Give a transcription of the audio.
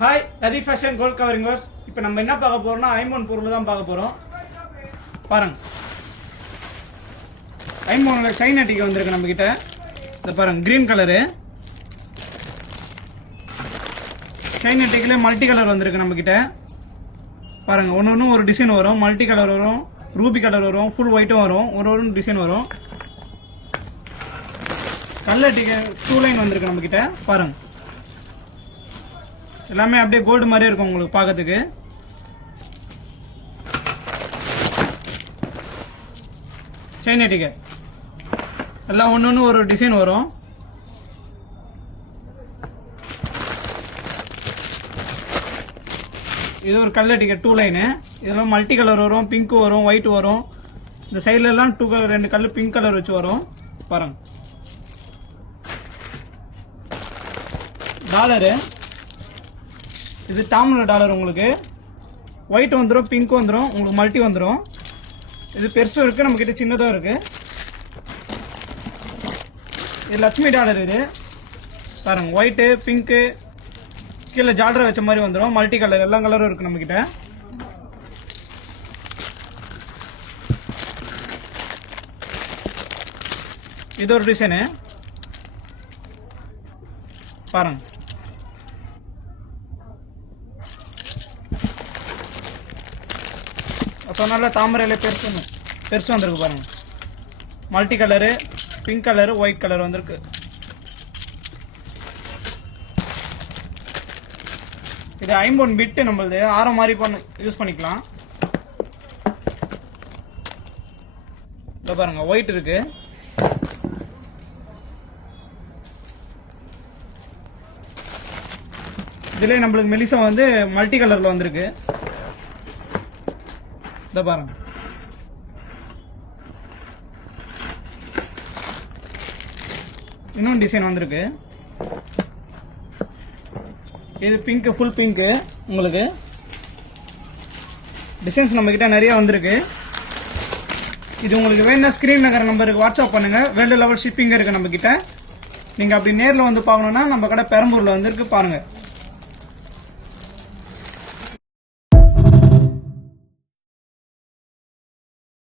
Hi ரதி fashion gold covering verse. இப்போ நம்ம என்ன பார்க்க போறோம்னா ஐம்போன் பொருள் தான் பார்க்க போறோம். பாருங்க, ஐம்போன்ல சைனா டீ வந்திருக்கு நம்ம கிட்ட. இத பாருங்க, கிரீன் கலரு சைனா டீல மல்டி கலர் வந்திருக்கு நம்ம கிட்ட. பாருங்க, ஒன்னு ஒரு டிசைன் வரும், மல்டி கலர் வரும், ரூபி கலர் வரும், ஃபுல் ஒயிட்டும் வரும், ஒரு டிசைன் வரும். கலர் டீ 2 லைன் வந்திருக்கு நம்ம கிட்ட. பாருங்க, எல்லாமே அப்படியே கோல்டு மாதிரியே இருக்கும் உங்களுக்கு பார்க்கிறதுக்கு. சைனா டீ எல்லாம் ஒன்னு ஒரு டிசைன் வரும். இது ஒரு கலர் டிக்கெட் 2 லைனு. இதெல்லாம் மல்டி கலர் வரும், பிங்க் வரும், ஒயிட் வரும். இந்த சைட்ல எல்லாம் 2 கலர் 2 கலர் பிங்க் கலர் வச்சு வரும். பாருங்க, டாலரு இது டாம்லர் டாலர். உங்களுக்கு ஒயிட் வந்துடும், பிங்க் வந்துடும், உங்களுக்கு மல்டி வந்துடும். இது பெருசும் இருக்கு, நம்ம கிட்ட சின்னதும் இருக்கு. இது லட்சுமி டாலர். இது பாருங்க, ஒயிட்டு பிங்க்கு கீழே ஜால்ரா வச்ச மாதிரி வந்துடும். மல்டி கலர் எல்லா கலரும் இருக்கு நம்ம கிட்ட. இது ஒரு டிசைனு பாருங்க. சொன்னால தாமரையில பெருசு வந்திருக்கு பாருங்க. Multi colour, pink colour, white colour வந்திருக்கு. இது ஐம்போன் பிட்டு நம்மளது ஆரம் மாதிரி யூஸ் பண்ணிக்கலாம். பாருங்க, ஒயிட் இருக்கு. இதுல நம்மளுக்கு மெலிசா வந்து மல்டி கலர்ல வந்திருக்கு. இத பாருங்க, இன்னும் டிசைன் வந்திருக்கு. இது பிங்க், ஃபுல் பிங்க். உங்களுக்கு டிசைன்ஸ் நம்ம கிட்ட நிறைய வந்திருக்கு. இது உங்களுக்கு வேணும்னா ஸ்கிரீன் நகர் நம்பருக்கு வாட்ஸ்அப் பண்ணுங்க. வேர்ல்டு லெவல் ஷிப்பிங் இருக்கு நம்ம கிட்ட. நீங்க அப்படி நேரில் வந்து பார்க்கணும்னா நம்ம கடை பெரம்பூர்ல வந்திருக்கு பாருங்க.